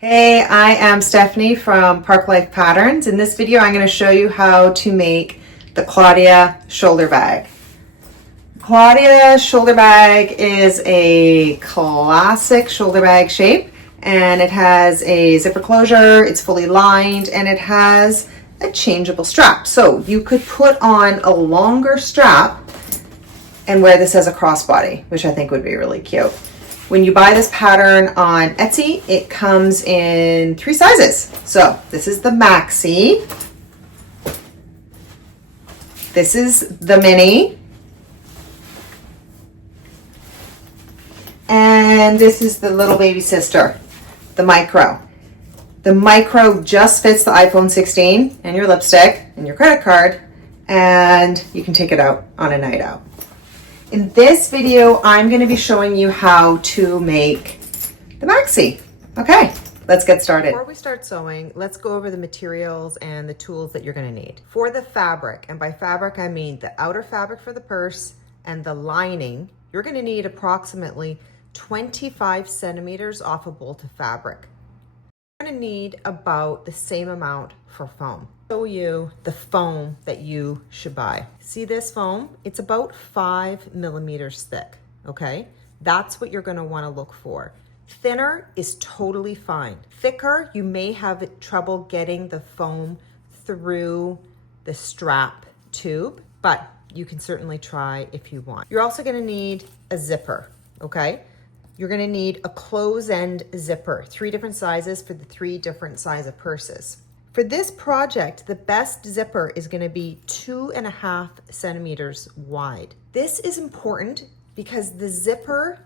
Hey, I am Stephanie from Parklife Patterns. In this video, I'm going to show you how to make the Claudia Shoulder Bag. Claudia Shoulder Bag is a classic shoulder bag shape, and it has a zipper closure, it's fully lined, and it has a changeable strap. So you could put on a longer strap and wear this as a crossbody, which I think would be really cute. When you buy this pattern on Etsy, it comes in 3 sizes. So this is the Maxi. This is the mini. And this is the little baby sister, the micro. The micro just fits the iPhone 16 and your lipstick and your credit card, and you can take it out on a night out. In this video, I'm going to be showing you how to make the Maxi. Okay, let's get started. Before we start sewing, let's go over the materials and the tools that you're going to need. For the fabric, and by fabric I mean the outer fabric for the purse and the lining, you're going to need approximately 25 centimeters off a bolt of fabric. You're going to need about the same amount for foam. Show you the foam that you should buy. See this foam? It's about 5 millimeters thick, okay? That's what you're gonna wanna look for. Thinner is totally fine. Thicker, you may have trouble getting the foam through the strap tube, but you can certainly try if you want. You're also gonna need a zipper, okay? You're gonna need a close-end zipper, 3 different sizes for the 3 different size of purses. For this project, the best zipper is going to be 2.5 centimeters wide. This is important because the zipper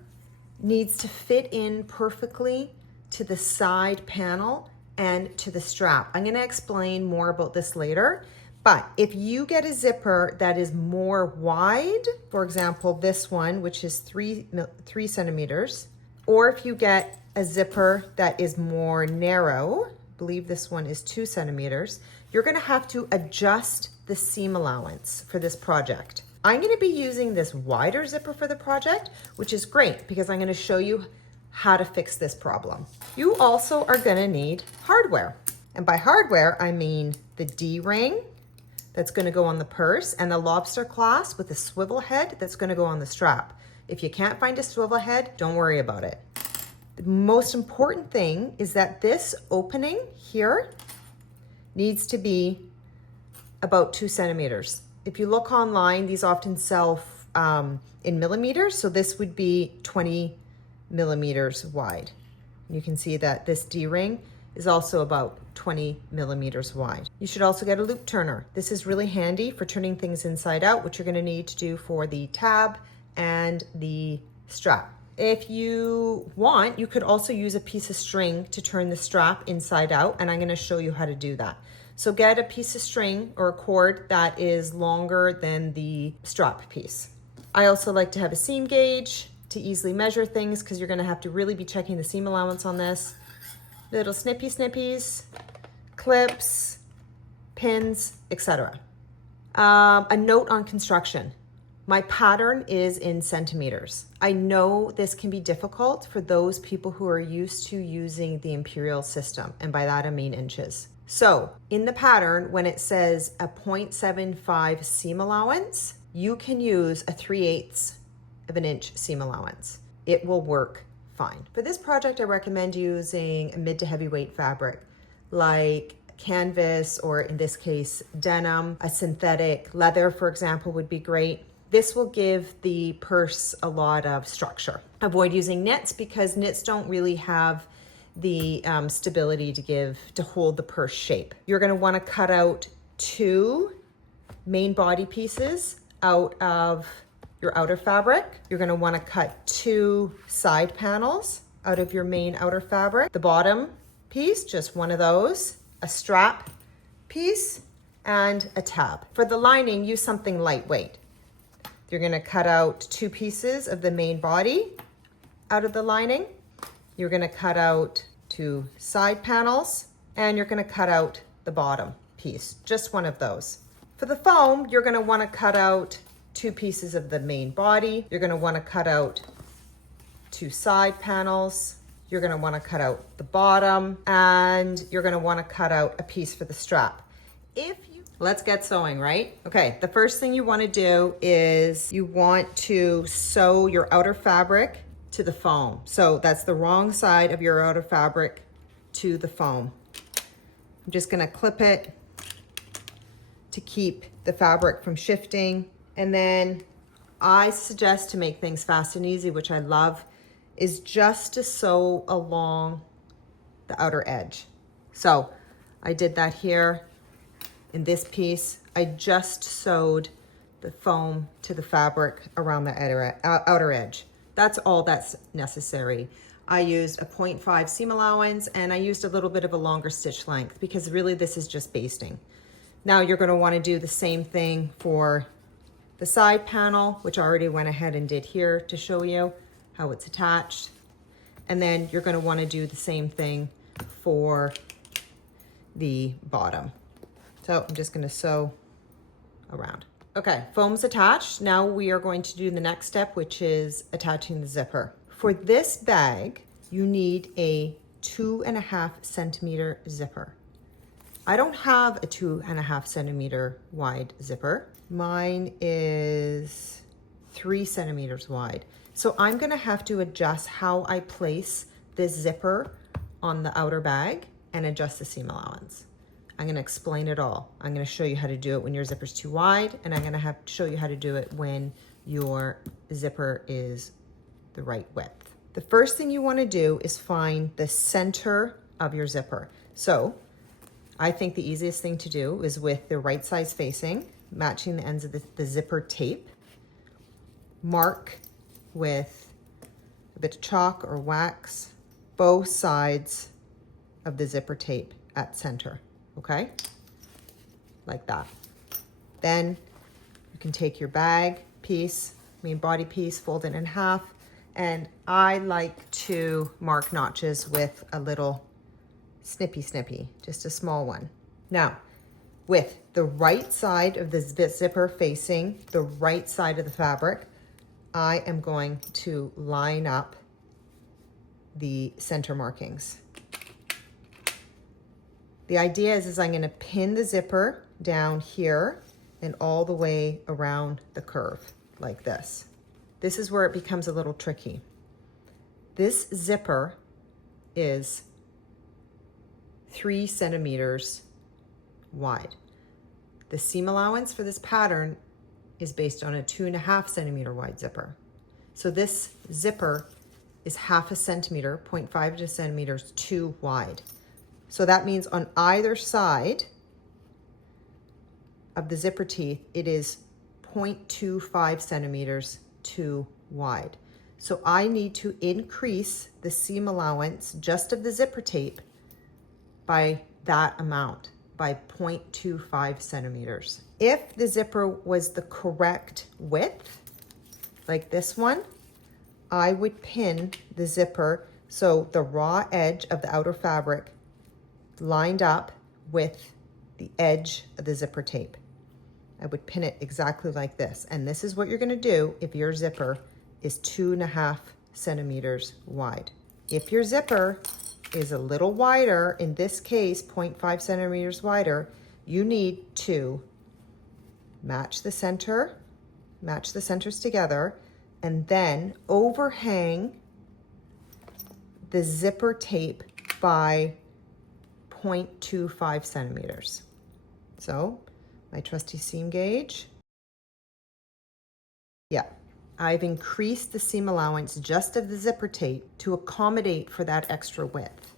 needs to fit in perfectly to the side panel and to the strap. I'm going to explain more about this later, but if you get a zipper that is more wide, for example, this one, which is 3 centimeters, or if you get a zipper that is more narrow, I believe this one is 2 centimeters, you're going to have to adjust the seam allowance for this project. I'm going to be using this wider zipper for the project, which is great because I'm going to show you how to fix this problem. You also are going to need hardware. And by hardware, I mean the D-ring that's going to go on the purse and the lobster clasp with a swivel head that's going to go on the strap. If you can't find a swivel head, don't worry about it. The most important thing is that this opening here needs to be about 2 centimeters. If you look online, these often sell in millimeters, so this would be 20 millimeters wide. You can see that this D-ring is also about 20 millimeters wide. You should also get a loop turner. This is really handy for turning things inside out, which you're going to need to do for the tab and the strap. If you want, you could also use a piece of string to turn the strap inside out, and I'm going to show you how to do that. So get a piece of string or a cord that is longer than the strap piece. I also like to have a seam gauge to easily measure things because you're going to have to really be checking the seam allowance on this. Little snippies, clips, pins, etc. A note on construction. My pattern is in centimeters. I know this can be difficult for those people who are used to using the imperial system, and by that I mean inches. So in the pattern, when it says a 0.75 seam allowance, you can use a 3/8 of an inch seam allowance. It will work fine. For this project, I recommend using a mid to heavyweight fabric like canvas, or in this case, denim. A synthetic leather, for example, would be great. This will give the purse a lot of structure. Avoid using knits because knits don't really have the stability to hold the purse shape. You're going to want to cut out 2 main body pieces out of your outer fabric. You're going to want to cut 2 side panels out of your main outer fabric. The bottom piece, just one of those, a strap piece, and a tab. For the lining, use something lightweight. You're going to cut out 2 pieces of the main body out of the lining. You're going to cut out 2 side panels, and you're going to cut out the bottom piece, just one of those. For the foam, you're going to want to cut out 2 pieces of the main body. You're going to want to cut out 2 side panels. You're gonna wanna cut out the bottom, and you're gonna wanna cut out a piece for the strap. Let's get sewing, right? Okay, the first thing you wanna do is you want to sew your outer fabric to the foam. So that's the wrong side of your outer fabric to the foam. I'm just gonna clip it to keep the fabric from shifting. And then I suggest, to make things fast and easy, which I love, is just to sew along the outer edge. So I did that here in this piece. I just sewed the foam to the fabric around the outer edge. That's all that's necessary. I used a 0.5 seam allowance, and I used a little bit of a longer stitch length because really this is just basting. Now you're going to want to do the same thing for the side panel, which I already went ahead and did here to show you how it's attached. And then you're going to want to do the same thing for the bottom. So I'm just going to sew around. Okay, foam's attached. Now we are going to do the next step, which is attaching the zipper. For this bag, you need a 2.5 centimeter zipper. I don't have a 2.5 centimeter wide zipper. Mine is 3 centimeters wide. So I'm gonna have to adjust how I place this zipper on the outer bag and adjust the seam allowance. I'm gonna explain it all. I'm gonna show you how to do it when your zipper's too wide, and I'm gonna show you how to do it when your zipper is the right width. The first thing you wanna do is find the center of your zipper. So I think the easiest thing to do is with the right size facing, matching the ends of the zipper tape, mark with a bit of chalk or wax both sides of the zipper tape at center, okay? Like that. Then you can take your bag piece, body piece, fold it in half, and I like to mark notches with a little snippy, just a small one. Now, with the right side of the zipper facing the right side of the fabric, I am going to line up the center markings. The idea is I'm going to pin the zipper down here and all the way around the curve like this. This is where it becomes a little tricky. This zipper is 3 centimeters wide. The seam allowance for this pattern is based on a 2.5 centimeter wide zipper. So this zipper is 0.5 centimeter, 0.5 centimeters too wide. So that means on either side of the zipper teeth, it is 0.25 centimeters too wide. So I need to increase the seam allowance just of the zipper tape by that amount, by 0.25 centimeters. If the zipper was the correct width, like this one, I would pin the zipper so the raw edge of the outer fabric lined up with the edge of the zipper tape. I would pin it exactly like this. And this is what you're gonna do if your zipper is 2.5 centimeters wide. If your zipper is a little wider, in this case 0.5 centimeters wider, you need to match the centers together and then overhang the zipper tape by 0.25 centimeters. So my trusty seam gauge, yeah, I've increased the seam allowance just of the zipper tape to accommodate for that extra width.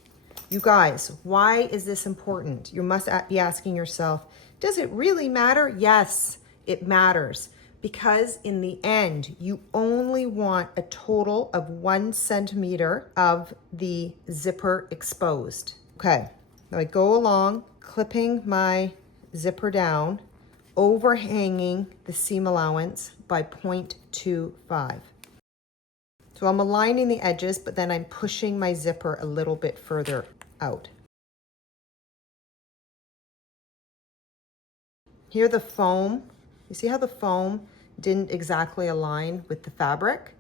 You guys, why is this important? You must be asking yourself, does it really matter? Yes, it matters, because in the end, you only want a total of 1 centimeter of the zipper exposed. Okay, now I go along, clipping my zipper down, overhanging the seam allowance by 0.25. So I'm aligning the edges, but then I'm pushing my zipper a little bit further out. Here the foam, you see how the foam didn't exactly align with the fabric?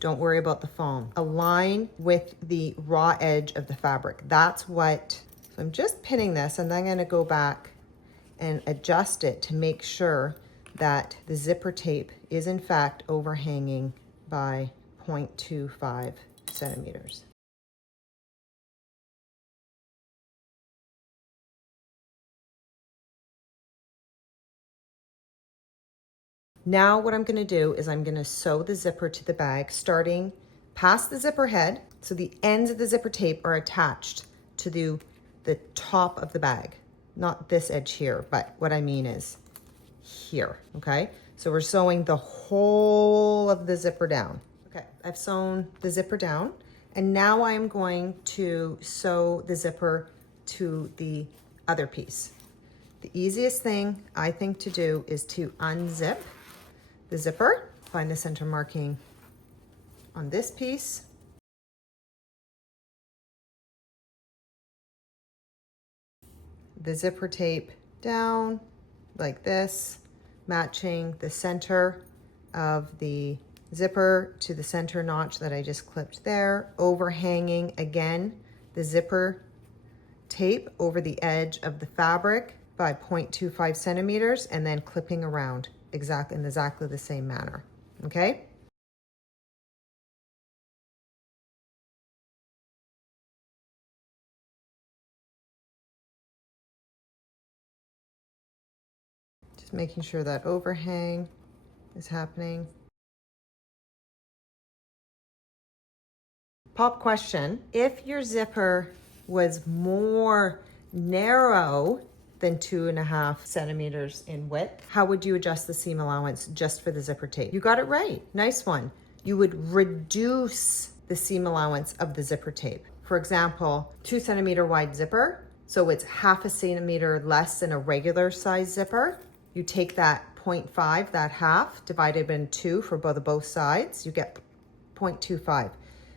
Don't worry about the foam. Align with the raw edge of the fabric. That's what, so I'm just pinning this and then I'm gonna go back and adjust it to make sure that the zipper tape is in fact overhanging by 0.25 centimeters. Now what I'm gonna do is I'm gonna sew the zipper to the bag, starting past the zipper head, so the ends of the zipper tape are attached to the top of the bag. Not this edge here, but what I mean is here, okay? So we're sewing the whole of the zipper down. Okay, I've sewn the zipper down, and now I'm going to sew the zipper to the other piece. The easiest thing I think to do is to unzip the zipper, find the center marking on this piece. The zipper tape down like this, matching the center of the zipper to the center notch that I just clipped there, overhanging again the zipper tape over the edge of the fabric by 0.25 centimeters, and then clipping around in exactly the same manner, okay? Just making sure that overhang is happening. Pop question, if your zipper was more narrow than 2.5 centimeters in width, how would you adjust the seam allowance just for the zipper tape? You got it right, nice one. You would reduce the seam allowance of the zipper tape. For example, 2 centimeter wide zipper, so it's 0.5 centimeter less than a regular size zipper. You take that 0.5, that half, divided in 2 for both sides, you get 0.25.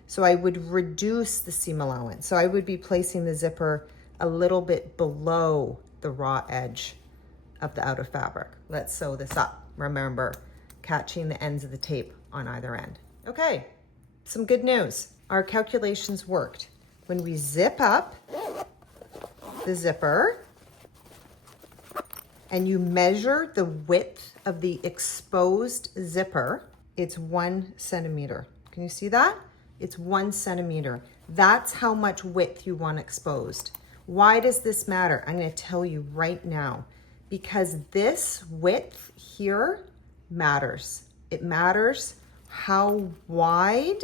So I would reduce the seam allowance. So I would be placing the zipper a little bit below the raw edge of the outer fabric. Let's sew this up. Remember, catching the ends of the tape on either end. Okay, some good news. Our calculations worked. When we zip up the zipper and you measure the width of the exposed zipper, it's 1 centimeter. Can you see that? It's 1 centimeter. That's how much width you want exposed. Why does this matter? I'm going to tell you right now. Because this width here matters. It matters how wide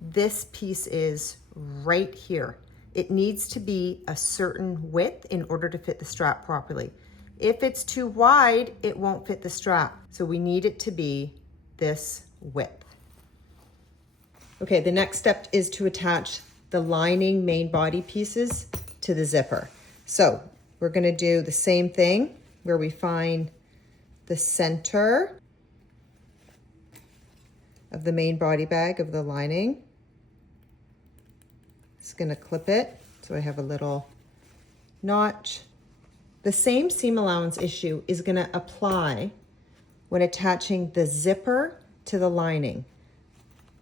this piece is right here. It needs to be a certain width in order to fit the strap properly. If it's too wide, it won't fit the strap. So we need it to be this width. Okay, the next step is to attach the lining main body pieces to the zipper. So we're gonna do the same thing where we find the center of the main body bag of the lining. Just gonna clip it so I have a little notch. The same seam allowance issue is gonna apply when attaching the zipper to the lining.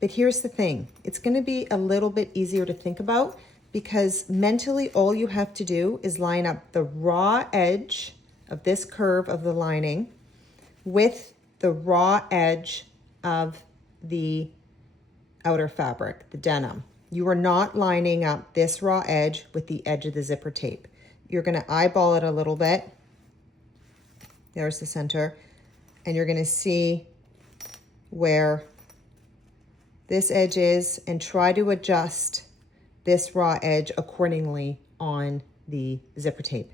But here's the thing, it's gonna be a little bit easier to think about because mentally all you have to do is line up the raw edge of this curve of the lining with the raw edge of the outer fabric, the denim. You are not lining up this raw edge with the edge of the zipper tape. You're gonna eyeball it a little bit. There's the center. And you're gonna see where this edge is and try to adjust this raw edge accordingly on the zipper tape.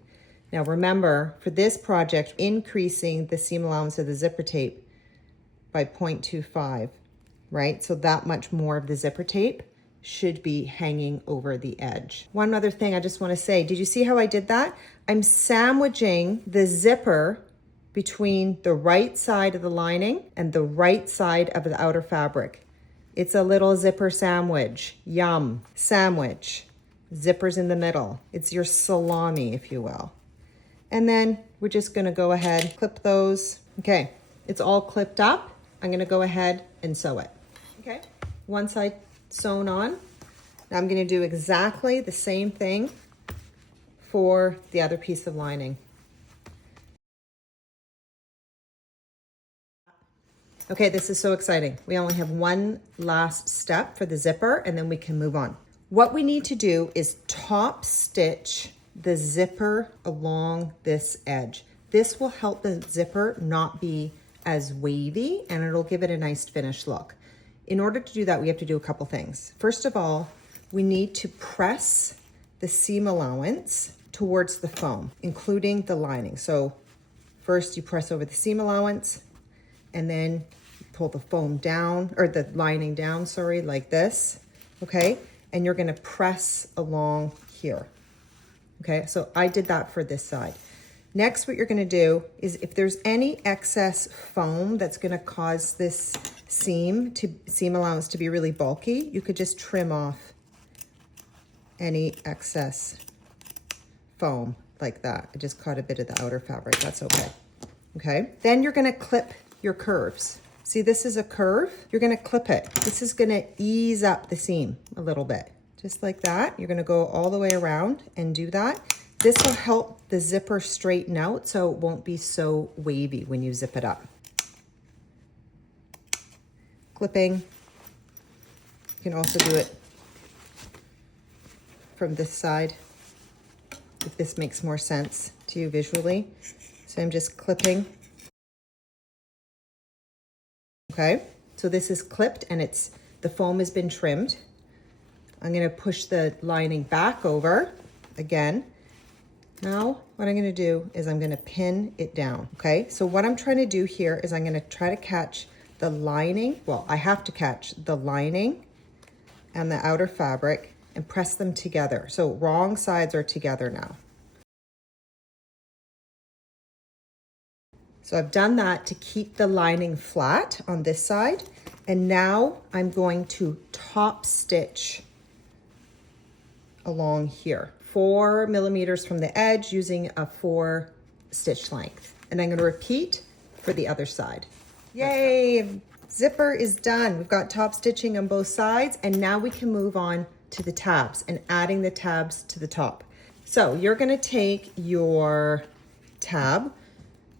Now remember, for this project, increasing the seam allowance of the zipper tape by 0.25, right? So that much more of the zipper tape should be hanging over the edge. One other thing I just want to say, did you see how I did that? I'm sandwiching the zipper between the right side of the lining and the right side of the outer fabric. It's a little zipper sandwich. Yum. Sandwich. Zippers in the middle. It's your salami, if you will. And then we're just gonna go ahead, clip those. Okay, it's all clipped up. I'm gonna go ahead and sew it. Okay, one side sewn on. Now I'm going to do exactly the same thing for the other piece of lining. Okay, this is so exciting. We only have one last step for the zipper and then we can move on. What we need to do is top stitch the zipper along this edge. This will help the zipper not be as wavy and it'll give it a nice finished look. In order to do that, we have to do a couple things. First of all, we need to press the seam allowance towards the foam, including the lining. So first you press over the seam allowance and then you pull the foam down, or the lining down, sorry, like this, okay? And you're gonna press along here, okay? So I did that for this side. Next, what you're gonna do is if there's any excess foam that's gonna cause this seam allowance to be really bulky, you could just trim off any excess foam like that. I just caught a bit of the outer fabric, that's okay. Okay, then you're gonna clip your curves. See, this is a curve, you're gonna clip it. This is gonna ease up the seam a little bit, just like that. You're gonna go all the way around and do that. This will help the zipper straighten out so it won't be so wavy when you zip it up. Clipping. You can also do it from this side if this makes more sense to you visually. So I'm just clipping. Okay, so this is clipped and the foam has been trimmed. I'm gonna push the lining back over again. Now, what I'm gonna do is I'm gonna pin it down, okay? So what I'm trying to do here is I'm gonna try to catch the lining. Well, I have to catch the lining and the outer fabric and press them together. So wrong sides are together now. So I've done that to keep the lining flat on this side. And now I'm going to top stitch along here, 4 millimeters from the edge using a 4 stitch length. And I'm gonna repeat for the other side. Yay, zipper is done. We've got top stitching on both sides and now we can move on to the tabs and adding the tabs to the top. So you're gonna take your tab,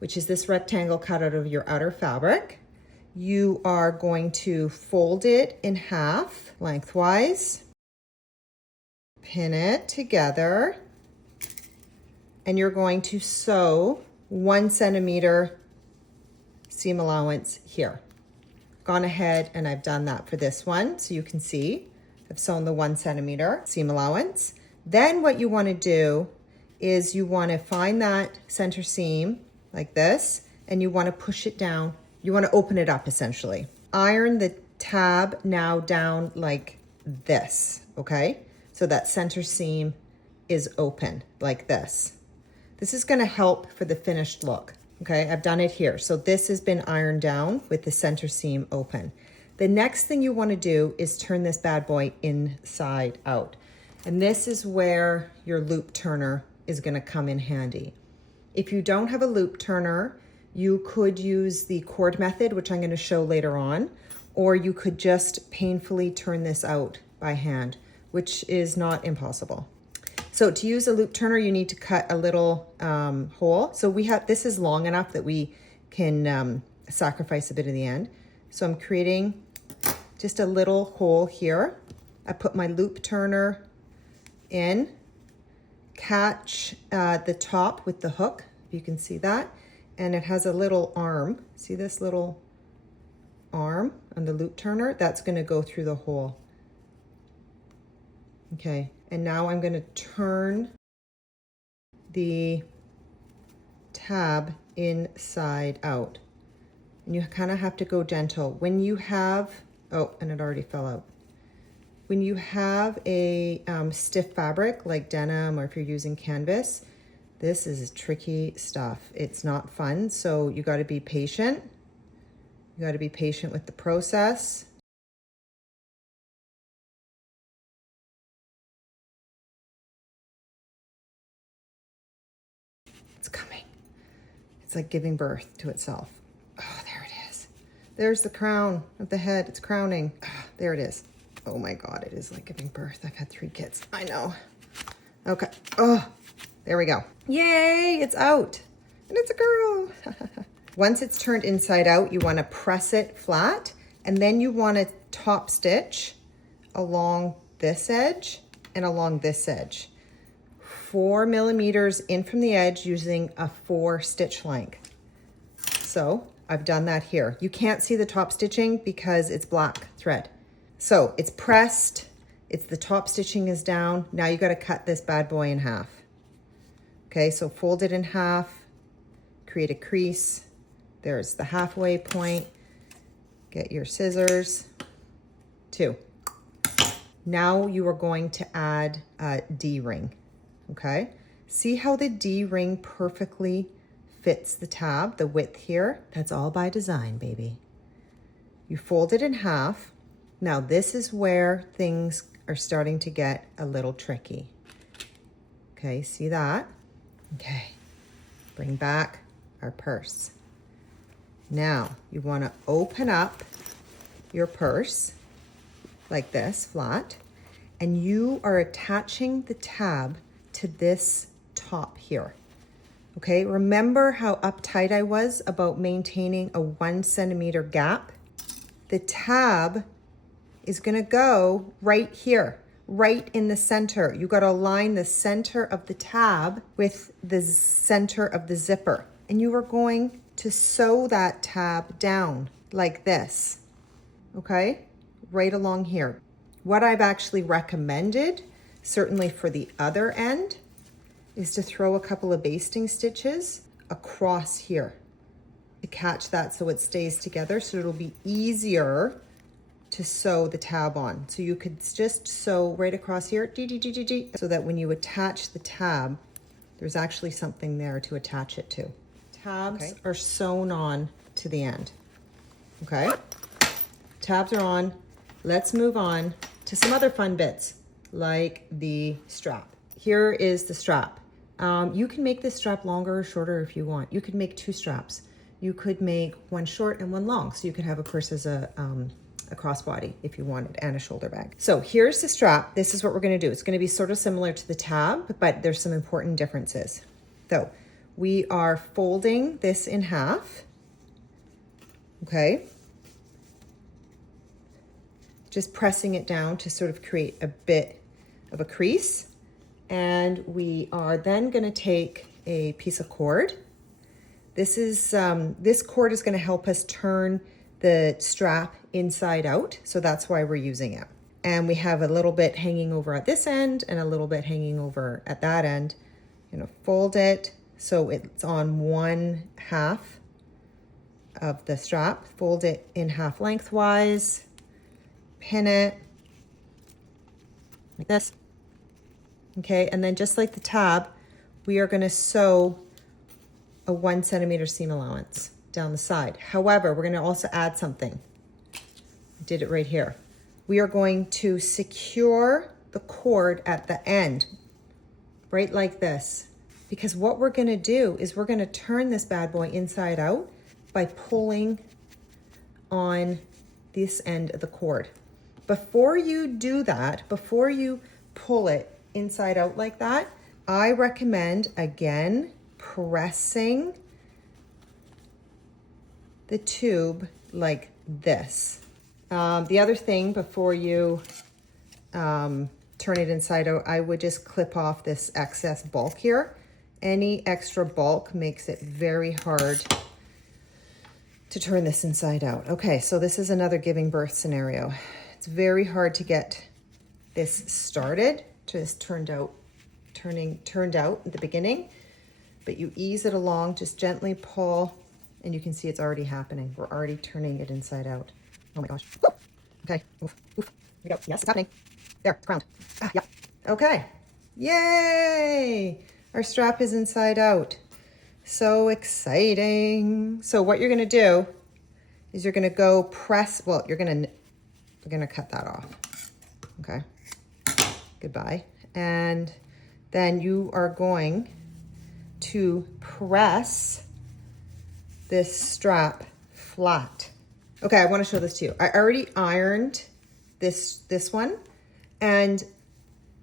which is this rectangle cut out of your outer fabric. You are going to fold it in half lengthwise, pin it together, and you're going to sew 1 centimeter seam allowance here. Gone ahead and I've done that for this one. So you can see I've sewn the 1 centimeter seam allowance. Then what you want to do is you want to find that center seam like this, and you want to push it down. You want to open it up essentially. Iron the tab now down like this, okay? So that center seam is open like this. This is going to help for the finished look, okay? I've done it here. So this has been ironed down with the center seam open. The next thing you want to do is turn this bad boy inside out. And this is where your loop turner is going to come in handy. If you don't have a loop turner, you could use the cord method, which I'm going to show later on, or you could just painfully turn this out by hand, which is not impossible. So to use a loop turner, you need to cut a little hole. So this is long enough that we can sacrifice a bit in the end. So I'm creating just a little hole here. I put my loop turner in, catch the top with the hook, if you can see that, and it has a little arm. See this little arm on the loop turner? That's going to go through the hole. Okay, and now I'm going to turn the tab inside out, and you kind of have to go gentle. When you have, oh, and it already fell out. When you have a stiff fabric like denim, or if you're using canvas, this is tricky stuff. It's not fun, so you got to be patient. You got to be patient with the process. It's coming. It's like giving birth to itself. Oh, there it is. There's the crown of the head. It's crowning. There it is. Oh my God, it is like giving birth. I've had 3 kids. I know. Okay. Oh, there we go. Yay, it's out. And it's a girl. Once it's turned inside out, you want to press it flat, and then you want to top stitch along this edge and along this edge. 4 millimeters in from the edge using a 4 stitch length. So I've done that here. You can't see the top stitching because it's black thread. So it's pressed, it's the top stitching is down. Now you got to cut this bad boy in half. Okay, so fold it in half, create a crease. There's the halfway point. Get your scissors. 2. Now you are going to add a D-ring, okay? See how the D-ring perfectly fits the tab, the width here? That's all by design, baby. You fold it in half. Now this is where things are starting to get a little tricky. Okay, see that? Okay, bring back our purse. Now you want to open up your purse like this, flat, and you are attaching the tab to this top here. Okay, remember how uptight I was about maintaining a 1 centimeter gap? The tab is going to go right here, right in the center. You got to align the center of the tab with the center of the zipper, and you are going to sew that tab down like this, okay? Right along here. What I've actually recommended, certainly for the other end, is to throw a couple of basting stitches across here to catch that so it stays together, so it'll be easier to sew the tab on. So you could just sew right across here, so that when you attach the tab, there's actually something there to attach it to. Tabs are sewn on to the end, okay? Tabs are on. Let's move on to some other fun bits, like the strap. Here is the strap. You can make this strap longer or shorter if you want. You could make 2 straps. You could make 1 short and 1 long, so you could have a purse as a crossbody if you wanted, and a shoulder bag. So here's the strap. This is what we're gonna do. It's gonna be sort of similar to the tab, but there's some important differences. So we are folding this in half, okay? Just pressing it down to sort of create a bit of a crease. And we are then gonna take a piece of cord. This cord is gonna help us turn the strap inside out, so that's why we're using it. And we have a little bit hanging over at this end and a little bit hanging over at that end. You know, fold it so it's on 1/2 of the strap. Fold it in half lengthwise, pin it like this. Okay, and then just like the tab, we are gonna sew a 1 centimeter seam allowance down the side. However, we're gonna also add something. I did it right here. We are going to secure the cord at the end, right like this. Because what we're gonna do is we're gonna turn this bad boy inside out by pulling on this end of the cord. Before you do that, before you pull it inside out like that, I recommend, again, pressing the tube like this. The other thing, before you turn it inside out, I would just clip off this excess bulk here. Any extra bulk makes it very hard to turn this inside out. Okay, so this is another giving birth scenario. It's very hard to get this started. Just turned out at the beginning, but you ease it along, just gently pull, and you can see it's already happening. We're already turning it inside out. Oh my gosh. Woo! Okay, oof, oof. Here we go. Yes, it's happening. There, it's crowned. Yeah. Okay. Yay! Our strap is inside out. So exciting. So what you're gonna do is you're gonna go press, well, we're gonna cut that off. Okay. Goodbye. And then you are going to press this strap flat. Okay, I want to show this to you. I already ironed this one, and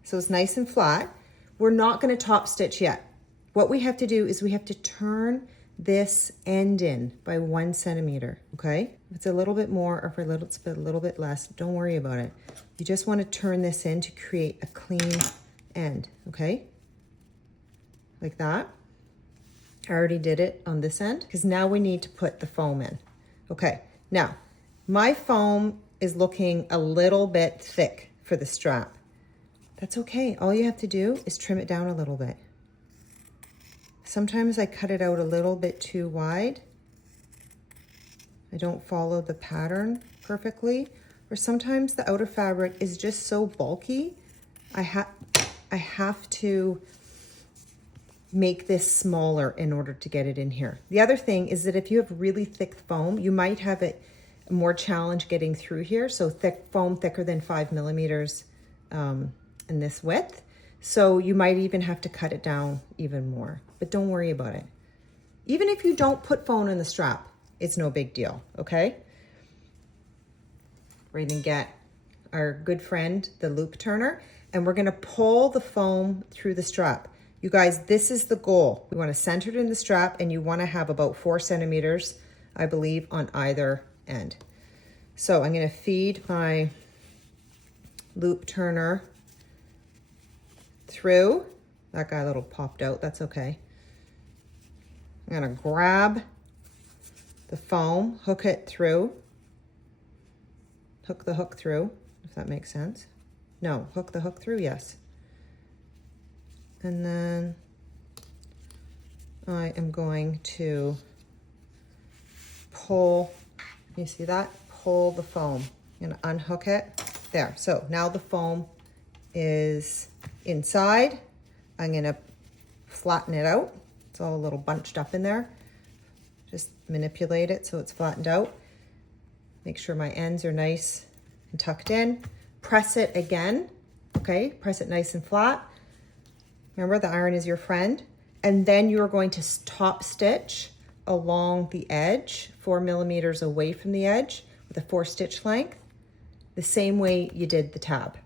so it's nice and flat. We're not going to top stitch yet. What we have to do is we have to turn this end in by 1 centimeter, okay? If it's a little bit more or if it's a little bit less, don't worry about it. You just want to turn this in to create a clean end, okay? Like that. I already did it on this end because now we need to put the foam in. Okay, now my foam is looking a little bit thick for the strap. That's okay. All you have to do is trim it down a little bit. Sometimes I cut it out a little bit too wide. I don't follow the pattern perfectly. Or sometimes the outer fabric is just so bulky, I have to make this smaller in order to get it in here. The other thing is that if you have really thick foam, you might have it more challenge getting through here. So thick foam, thicker than 5 millimeters in this width. So you might even have to cut it down even more, but don't worry about it. Even if you don't put foam in the strap, it's no big deal, okay? We're gonna get our good friend, the loop turner, and we're gonna pull the foam through the strap. You guys, this is the goal. We wanna center it in the strap, and you wanna have about 4 centimeters, I believe, on either end. So I'm gonna feed my loop turner through. That got a little popped out, that's okay. I'm gonna grab the foam, hook it through, hook the hook through, if that makes sense. No, hook the hook through, yes. And then I am going to pull, you see that? Pull the foam. I'm gonna unhook it. There, so now the foam is inside. I'm gonna flatten it out. It's all a little bunched up in there. Just manipulate it so it's flattened out. Make sure my ends are nice and tucked in. Press it again, okay? Press it nice and flat. Remember, the iron is your friend. And then you're going to top stitch along the edge, 4 millimeters away from the edge with a 4 stitch length, the same way you did the tab.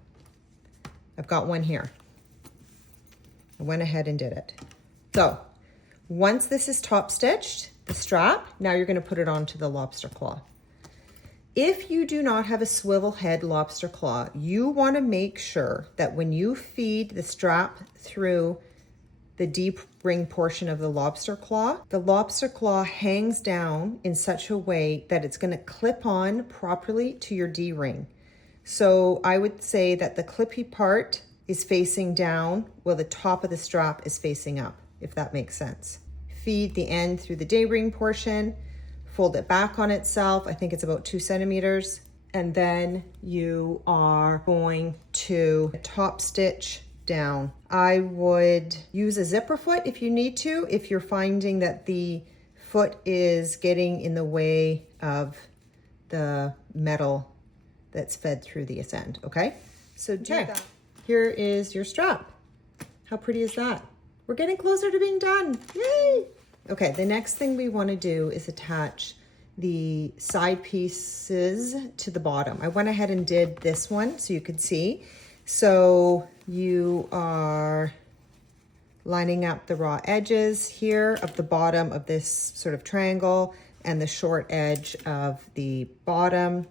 I've got one here. I went ahead and did it. So once this is top stitched, the strap, now you're going to put it onto the lobster claw. If you do not have a swivel head lobster claw, you want to make sure that when you feed the strap through the deep ring portion of the lobster claw hangs down in such a way that it's going to clip on properly to your D-ring. So I would say that the clippy part is facing down while the top of the strap is facing up, if that makes sense. Feed the end through the D-ring portion, fold it back on itself. I think it's about 2 centimeters. And then you are going to top stitch down. I would use a zipper foot if you need to, if you're finding that the foot is getting in the way of the metal that's fed through the end, okay? So do that. Here is your strap. How pretty is that? We're getting closer to being done, yay! Okay, the next thing we wanna do is attach the side pieces to the bottom. I went ahead and did this one so you could see. So you are lining up the raw edges here of the bottom of this sort of triangle and the short edge of the bottom.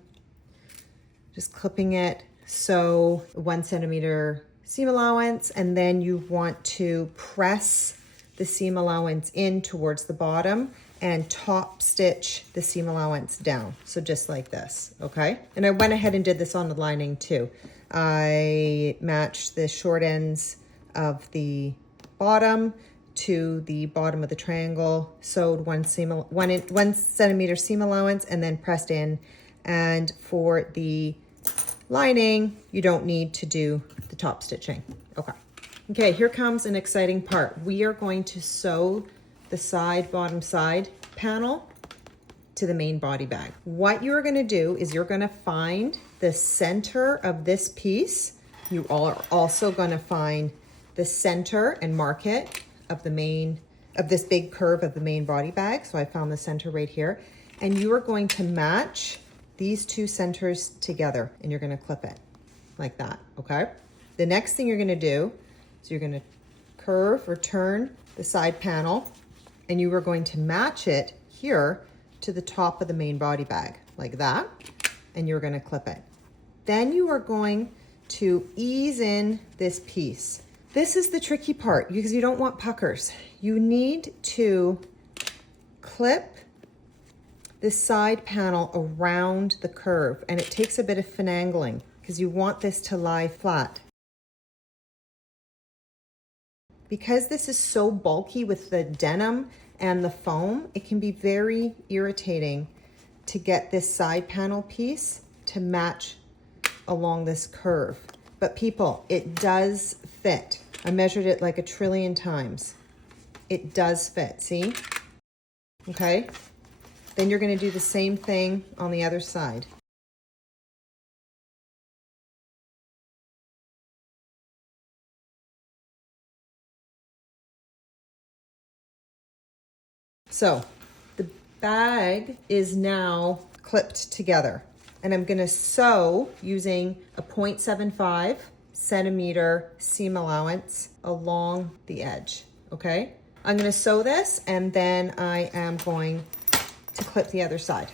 Just clipping it. So 1 centimeter seam allowance, and then you want to press the seam allowance in towards the bottom and top stitch the seam allowance down. So just like this, okay? And I went ahead and did this on the lining too. I matched the short ends of the bottom to the bottom of the triangle, sewed 1 centimeter seam allowance, and then pressed in. And for the lining, you don't need to do the top stitching. Okay, here comes an exciting part. We are going to sew the bottom side panel to the main body bag. What you're gonna do is you're gonna find the center of this piece. You are also gonna find the center and mark it of this big curve of the main body bag. So I found the center right here. And you are going to match these two centers together and you're gonna clip it like that, okay? The next thing you're gonna do is you're gonna curve or turn the side panel and you are going to match it here to the top of the main body bag, like that, and you're gonna clip it. Then you are going to ease in this piece. This is the tricky part because you don't want puckers. You need to clip the side panel around the curve, and it takes a bit of finagling because you want this to lie flat. Because this is so bulky with the denim and the foam, it can be very irritating to get this side panel piece to match along this curve. But people, it does fit. I measured it like 1 trillion times. It does fit, see? Okay. Then you're gonna do the same thing on the other side. So the bag is now clipped together, and I'm gonna sew using a 0.75 centimeter seam allowance along the edge, okay? I'm gonna sew this and then I am going to clip the other side.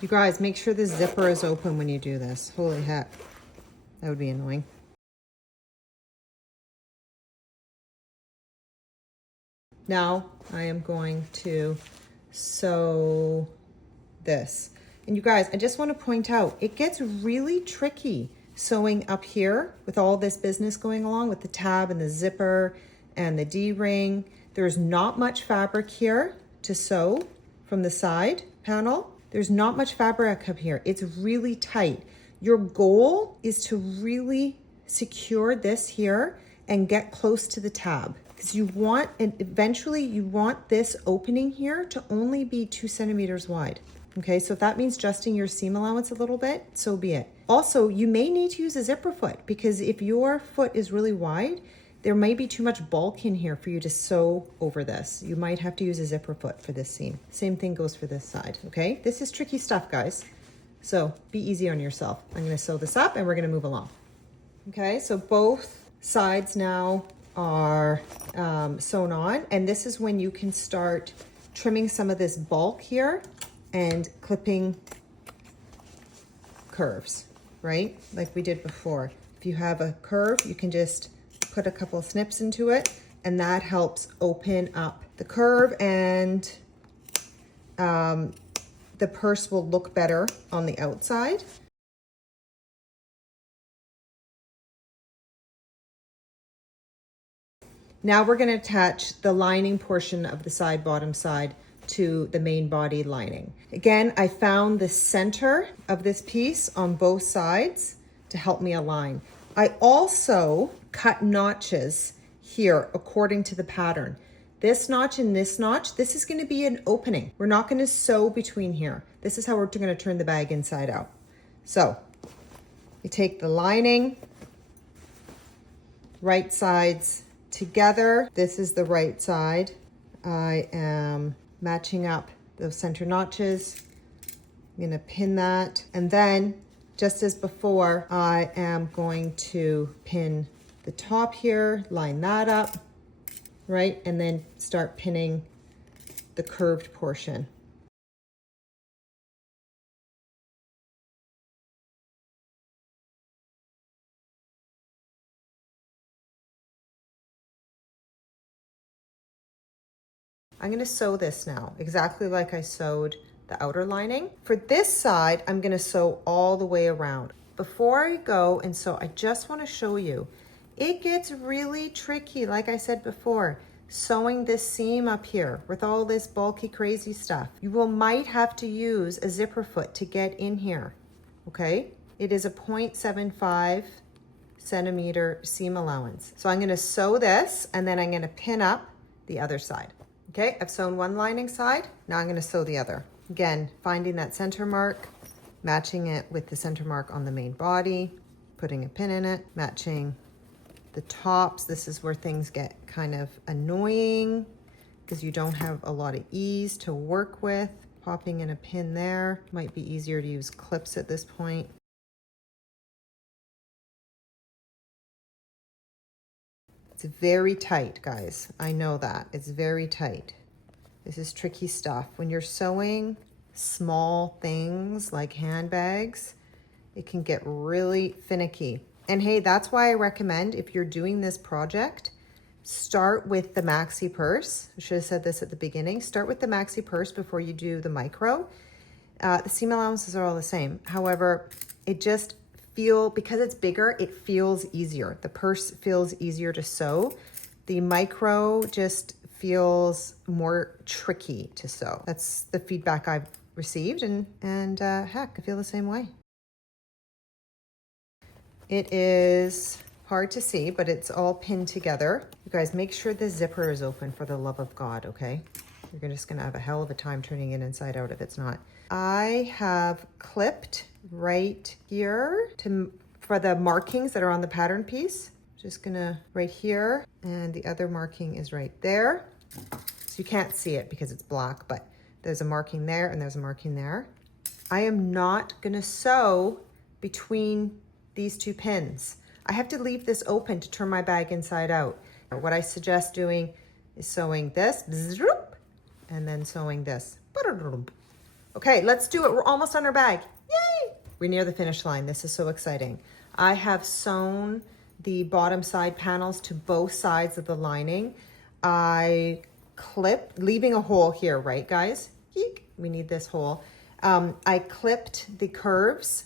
You guys, make sure the zipper is open when you do this. Holy heck, that would be annoying. Now I am going to sew this. And you guys, I just want to point out, it gets really tricky sewing up here with all this business going along with the tab and the zipper and the D-ring. There's not much fabric here to sew from the side panel. There's not much fabric up here. It's really tight. Your goal is to really secure this here and get close to the tab, because you want, and eventually you want this opening here to only be 2 centimeters wide. Okay, so if that means adjusting your seam allowance a little bit, so be it. Also, you may need to use a zipper foot, because if your foot is really wide, there may be too much bulk in here for you to sew over this. You might have to use a zipper foot for this seam. Same thing goes for this side, okay? This is tricky stuff, guys. So be easy on yourself. I'm gonna sew this up and we're gonna move along. Okay, so both sides now are sewn on, and this is when you can start trimming some of this bulk here and clipping curves, right? Like we did before. If you have a curve, you can just put a couple of snips into it, and that helps open up the curve, and the purse will look better on the outside. Now we're going to attach the lining portion of the side bottom side to the main body lining. Again, I found the center of this piece on both sides to help me align. I also cut notches here according to the pattern. This notch and this notch, this is going to be an opening. We're not going to sew between here. This is how we're going to turn the bag inside out. So you take the lining, right sides together. This is the right side. I am matching up those center notches. I'm going to pin that, and then just as before, I am going to pin the top here, line that up, right? And then start pinning the curved portion. I'm going to sew this now, exactly like I sewed the outer lining. For this side, I'm going to sew all the way around. Before I go and sew, I just want to show you, it gets really tricky, like I said before, sewing this seam up here with all this bulky, crazy stuff. You might have to use a zipper foot to get in here, okay? It is a 0.75 centimeter seam allowance. So I'm going to sew this, and then I'm going to pin up the other side. Okay, I've sewn one lining side. Now I'm going to sew the other. Again, finding that center mark, matching it with the center mark on the main body, putting a pin in it, matching the tops. This is where things get kind of annoying because you don't have a lot of ease to work with. Popping in a pin there might be easier to use clips at this point. It's very tight, guys. I know that. It's very tight. This is tricky stuff. When you're sewing small things like handbags, it can get really finicky. And hey, that's why I recommend, if you're doing this project, start with the Maxi purse. I should have said this at the beginning. Start with the Maxi purse before you do the micro. The seam allowances are all the same. However, it just because it's bigger, it feels easier. The purse feels easier to sew. The micro just feels more tricky to sew. That's the feedback I've received, and heck, I feel the same way. It is hard to see, but it's all pinned together. You guys, make sure the zipper is open for the love of God, okay? You're just gonna have a hell of a time turning it inside out if it's not. I have clipped right here for the markings that are on the pattern piece. Just gonna right here, and the other marking is right there. So you can't see it because it's black, but there's a marking there and there's a marking there. I am not gonna sew between these two pins. I have to leave this open to turn my bag inside out. What I suggest doing is sewing this, and then sewing this. Okay, let's do it. We're almost on our bag. Yay! We're near the finish line. This is so exciting. I have sewn the bottom side panels to both sides of the lining. I clipped, leaving a hole here, right guys? Eek, we need this hole. I clipped the curves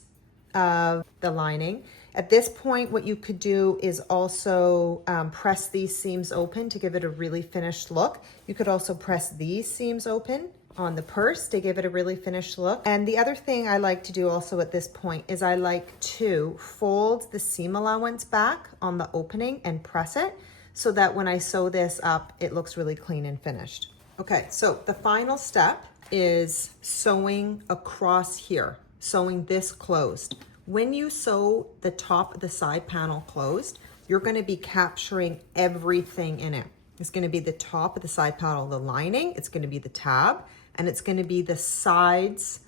of the lining. At this point, what you could do is also press these seams open to give it a really finished look. You could also press these seams open on the purse to give it a really finished look. And the other thing I like to do also at this point is I like to fold the seam allowance back on the opening and press it so that when I sew this up, it looks really clean and finished. Okay, so the final step is sewing across here, sewing this closed. When you sew the top of the side panel closed, you're gonna be capturing everything in it. It's gonna be the top of the side panel, the lining, it's gonna be the tab, and it's gonna be the sides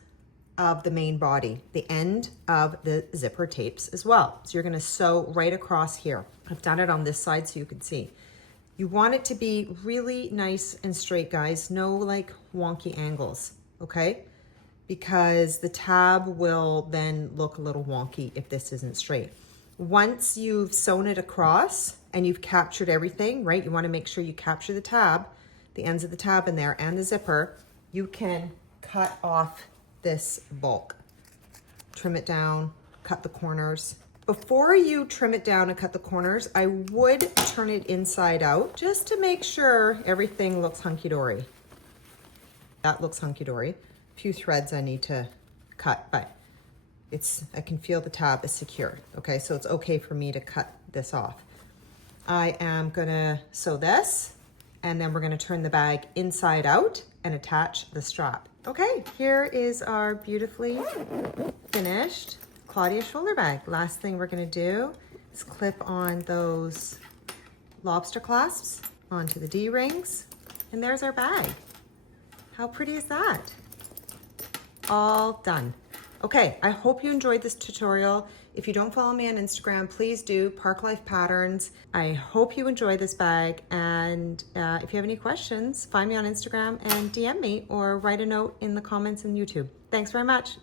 of the main body, the end of the zipper tapes as well. So you're gonna sew right across here. I've done it on this side so you can see. You want it to be really nice and straight, guys. No like wonky angles, okay? Because the tab will then look a little wonky if this isn't straight. Once you've sewn it across and you've captured everything, right? You wanna make sure you capture the tab, the ends of the tab in there and the zipper. You can cut off this bulk. Trim it down, cut the corners. Before you trim it down and cut the corners, I would turn it inside out just to make sure everything looks hunky-dory. That looks hunky-dory. Few threads I need to cut, but I can feel the tab is secure. Okay, so it's okay for me to cut this off. I am gonna sew this, and then we're gonna turn the bag inside out and attach the strap. Okay, here is our beautifully finished Claudia shoulder bag. Last thing we're gonna do is clip on those lobster clasps onto the D-rings, and there's our bag. How pretty is that? All done. Okay, I hope you enjoyed this tutorial. If you don't follow me on Instagram, please do, Parklife Patterns. I hope you enjoy this bag, and if you have any questions, find me on Instagram and DM me or write a note in the comments on YouTube. Thanks very much.